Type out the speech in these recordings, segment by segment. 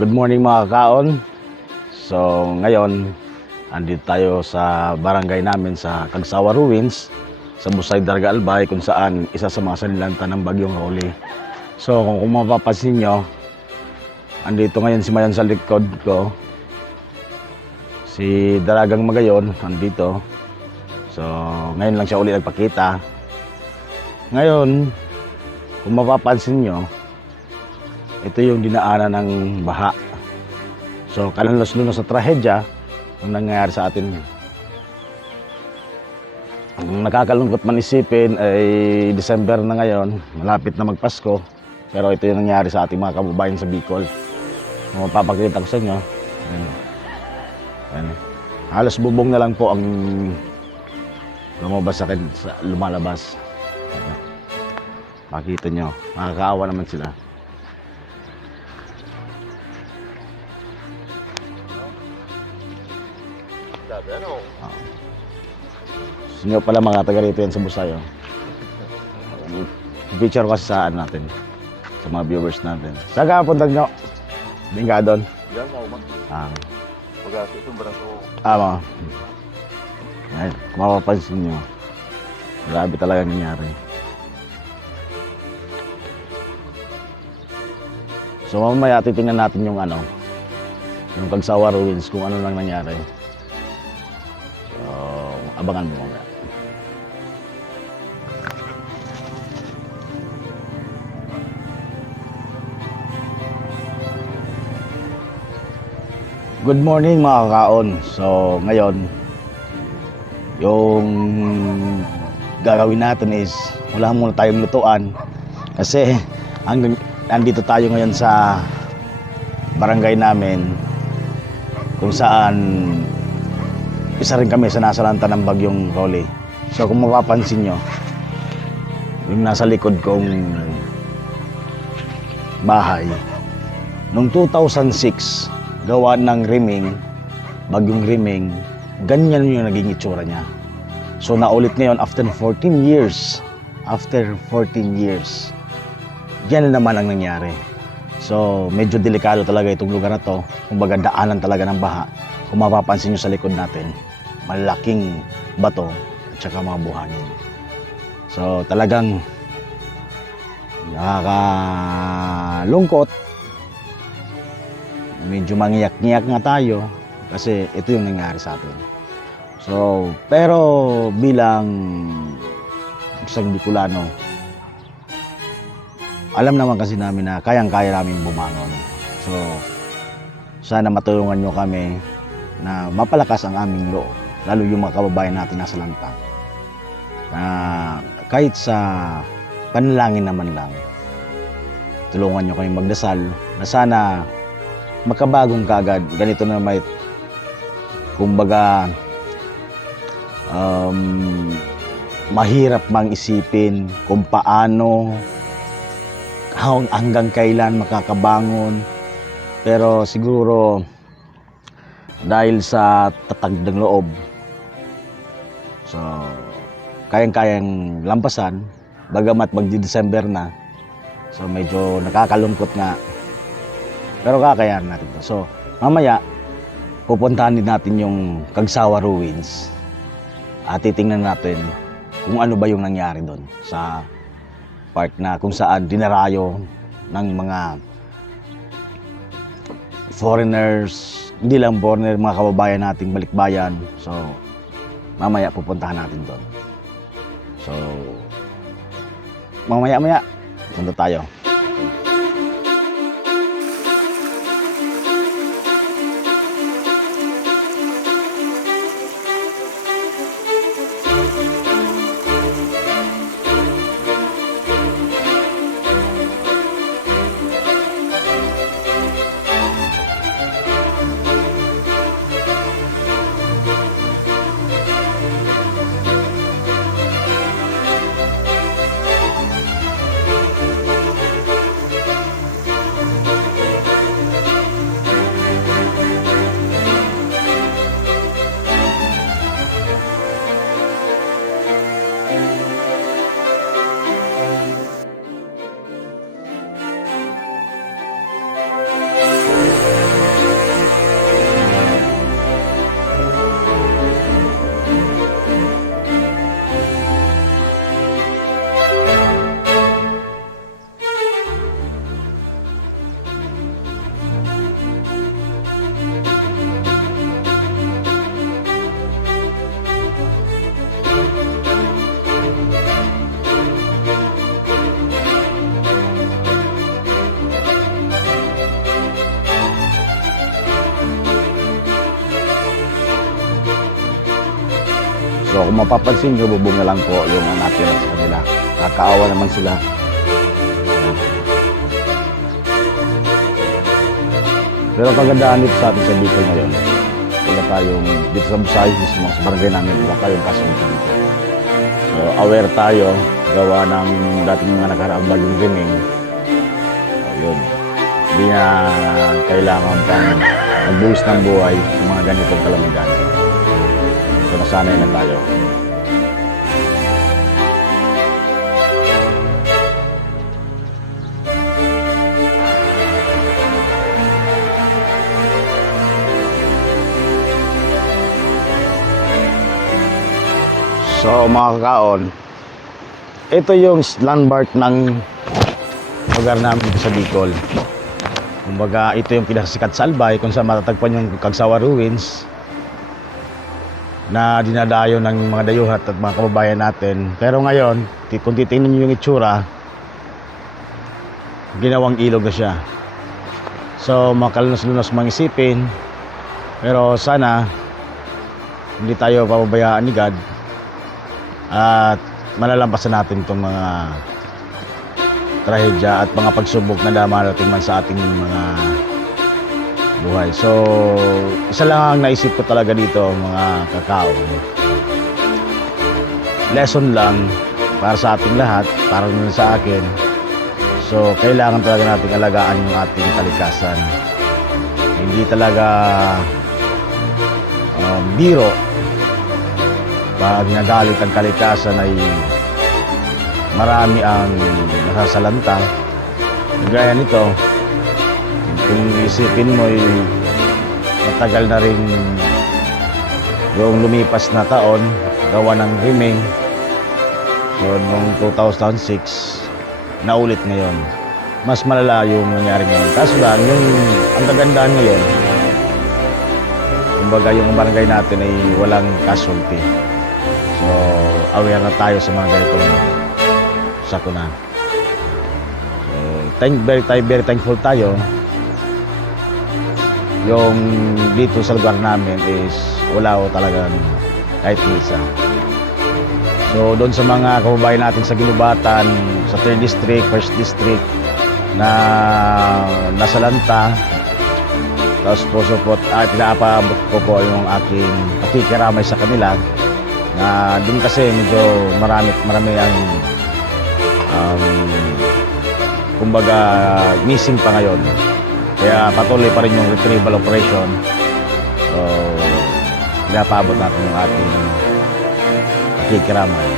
Good morning mga kaon. So ngayon, andito tayo sa barangay namin sa Kagsawa Ruins sa Busay, Darga Albay, kung saan isa sa mga sanilanta ng Bagyong Rolly. So kung mapapansin nyo, andito ngayon si Mayan sa likod ko. Si Daragang Magayon, andito. So ngayon lang siya uli nagpakita. Ngayon, kung mapapansin nyo, ito yung dinaanan ng baha. So, kalalos-lunos sa trahedya ang nangyayari sa atin. Ang nakakalungkot man isipin ay December na ngayon, malapit na magpasko. Pero ito yung nangyayari sa ating mga kababayan sa Bicol. Kung mapapakita ko sa inyo, ayan. Halos bubong na lang po ang lumabas sa akin, lumalabas. Ayan. Makita nyo, makakaawa naman sila. Sinyo pala mga taga rito yan sa Busay. Picture kasi saan natin, sa mga viewers natin. Saan ka punta nyo? Hindi ka doon? Diyan mo man. Pag-asa itong barato. Mga. Ay, kung mapapansin nyo, grabe talaga nangyari. So mamaya titingnan natin yung yung Kagsawa Ruins, kung ano lang nangyari. So, abangan mo mamaya. Good morning mga kaon. So ngayon, yung gagawin natin is wala muna tayong lutuan kasi nandito tayo ngayon sa barangay namin kung saan isa rin kami sa nasalanta ng Bagyong Rolly. So kung mapapansin nyo, yung nasa likod kong bahay, noong 2006, gawa ng Riming, Bagyong Riming, ganyan yung naging itsura niya. So naulit ngayon after 14 years, yan naman ang nangyari. So medyo delikado talaga itong lugar na to. Kumbaga daanan talaga ng baha. Kung mapapansin nyo sa likod natin, malaking bato at saka mga buhangin. So talagang nakakalungkot. Medyo mangiyak-ngiyak nga tayo kasi ito yung nangyari sa atin. So, pero bilang isang Bicolano, alam naman kasi namin na kayang-kaya namin bumangon. So, sana matulungan nyo kami na mapalakas ang aming loob, lalo yung mga kababayan natin nasa lanta. Kahit sa panalangin naman lang, tulungan nyo kami magdasal na sana makabagong kaagad. Ganito na may kumbaga mahirap mang isipin kung paano hanggang kailan makakabangon, pero siguro dahil sa tatag ng loob, so kayang-kayang lampasan bagamat magdi-December na. So medyo nakakalungkot nga, pero kakayanan natin to. So mamaya pupuntahan din natin yung Kagsawa Ruins at titingnan natin kung ano ba yung nangyari doon sa part na kung saan dinarayo ng mga foreigners, hindi lang foreigner, mga kababayan nating balikbayan. So mamaya pupuntahan natin doon. So mamaya punta tayo. So kung mapapansin nyo, bubong na lang po yung natira sa kanila. Kakaawa naman sila. Pero kagandahan dito sa atin sa Bicol ngayon, wala tayong dito sa Busay, mismo sa barangay namin, wala tayong kasunod dito. So aware tayo, gawa ng dating mga nakaraang bagong riming. So yun, hindi na kailangan pang magbuhos ng buhay sa mga ganitong kalamidad. So nasanay na tayo. So mga kakaon, ito yung landmark ng lugar namin dito sa Bicol. Kumbaga ito yung pinakasikat sa Albay kung saan matatagpuan yung Kagsawa Ruins na dinadayo ng mga dayuhat at mga kababayan natin. Pero ngayon, kung titingnan nyo yung itsura, ginawang ilog na siya. So makalunos-lunos mga isipin, pero sana hindi tayo pababayaan ni God at malalampasan natin itong mga trahedya at mga pagsubok na dumarating man sa ating mga buhay. So isa lang ang naisip ko talaga dito mga kakao, lesson lang para sa ating lahat, para rin sa akin. So kailangan talaga nating alagaan yung ating kalikasan. Hindi talaga biro. Pag nagalit ang kalikasan ay marami ang nasasalanta. Gaya nito, kung isipin mo ay matagal na rin yung lumipas na taon, gawa ng riming. So noong 2006, naulit ngayon. Mas malala yung nangyari ngayon. Kaso lang, yung ang kagandahan ngayon, kumbaga yung barangay natin ay walang casualty. So, aware na tayo sa mga ganitong sakuna. So, very thankful tayo. Yung dito sa lugar namin is wala ko talagang kahit isa. So, doon sa mga kababayan natin sa Ginubatan, sa 3rd District, 1st District, na nasalanta, tapos po support at pinapaabot ko po yung aking pakikiramay sa kanila. Na doon kasi medyo marami ang kumbaga missing pa ngayon, kaya patuloy pa rin yung retrieval operation. So pinapaabot natin yung ating pakikiramay.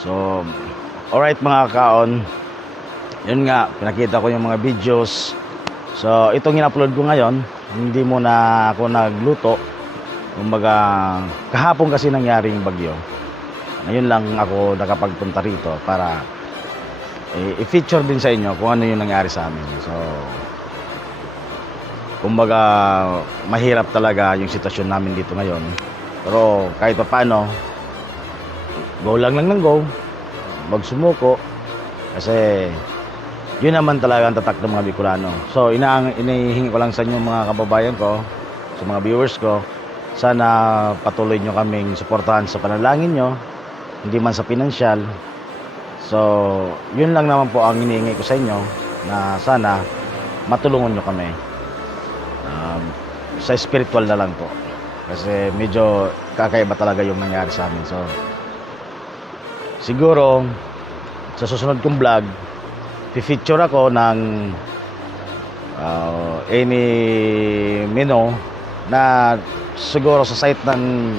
So, alright mga kaon, yun nga, pinakita ko yung mga videos. So itong in-upload ko ngayon, hindi muna ako nagluto. Kumbaga kahapon kasi nangyari yung bagyo. Ngayon lang ako nakapagpunta rito para i-feature din sa inyo kung ano yung nangyari sa amin. So kumbaga mahirap talaga yung sitwasyon namin dito ngayon. Pero kahit pa paano, go lang ng go, wag sumuko. Kasi yun naman talaga ang tatak ng mga Bicolano. So inihingi ko lang sa inyo mga kababayan ko, sa mga viewers ko, sana patuloy nyo kaming suportahan sa panalangin nyo, hindi man sa pinansyal. So yun lang naman po ang inihingi ko sa inyo, na sana matulungan nyo kami sa spiritual na lang po, kasi medyo kakaiba talaga yung nangyari sa amin. So siguro sa susunod kong vlog, pipicture ako ng any menu na siguro sa site ng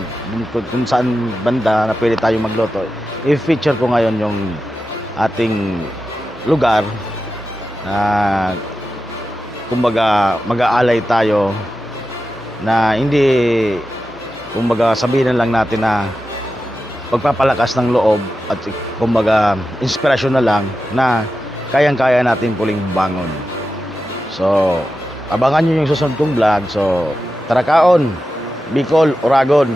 kung saan banda na pwede tayo magluto. I-feature ko ngayon yung ating lugar na kumbaga mag-aalay tayo, na hindi kumbaga sabihin lang natin na pagpapalakas ng loob at kumbaga inspirasyon na lang, na kayang-kaya natin puling bangon. So abangan nyo yung susunod kong vlog. So tara kaon, Bicol, Oragon.